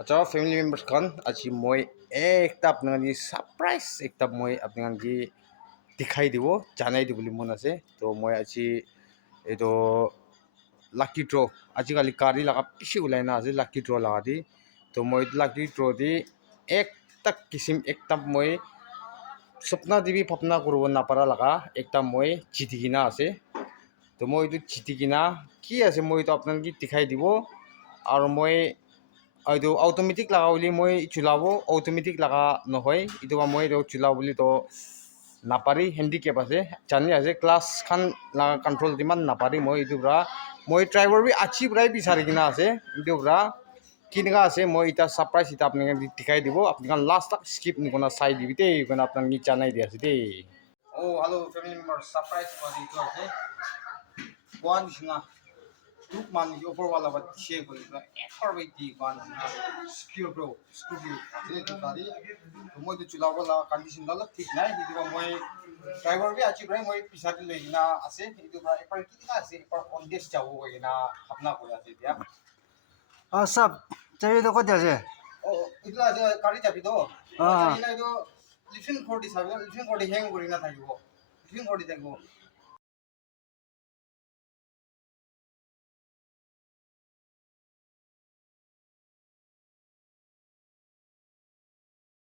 আচ্ছা family members খান আজি মই একটা আপনার সারপ্রাইজ একটা মই আপনার দেখাই দিব জানাই দিব বলে মন আছে তো মই আজি এইটো লাকি ড্র আজিকালি গাড়ি লাগা বেশি ওলাই না আছে লাকি ড্র লাগা দি তো মই লাকি ড্র দি একটা কিসিম একটা মই স্বপ্ন দিবি ভাবনা করব না পারা লাগা একটা মই জিতি কিনা আছে তো মই এইটো জিতি কিনা কি আছে মই তো আপনাকে দেখাই দিব আর মই itu automatic laga boli moi chulabo automatic laga nohoi itu moi ro chulabo boli to napari handicap ase chani ase class khan laga control diman napari moi itu bra moi driver bi achi brai bisari kina ase itu bra kinga ase moi ita surprise ita apni dikhai dibo apni kan last tak skip ni kona sai dibi te kona apni chanai di ase te oh hello family member surprise body itu ase one sina Truk man yo por wala ba she ko na ekor ba ti kan screw bro screw je to tadi to moi to chula wala condition dala thik nai di ba moi driver bi achi brai moi pisa di lei na ase itu ba ekor ki na ase ekor on this jawo ko na apna ko ase dia সব চাবি তো কোথায় আছে oh itu ase kari chabi to kari na to লিফিং 40 সাবে লিফিং 40 hang করি না থাকিব লিফিং 40 থাকিব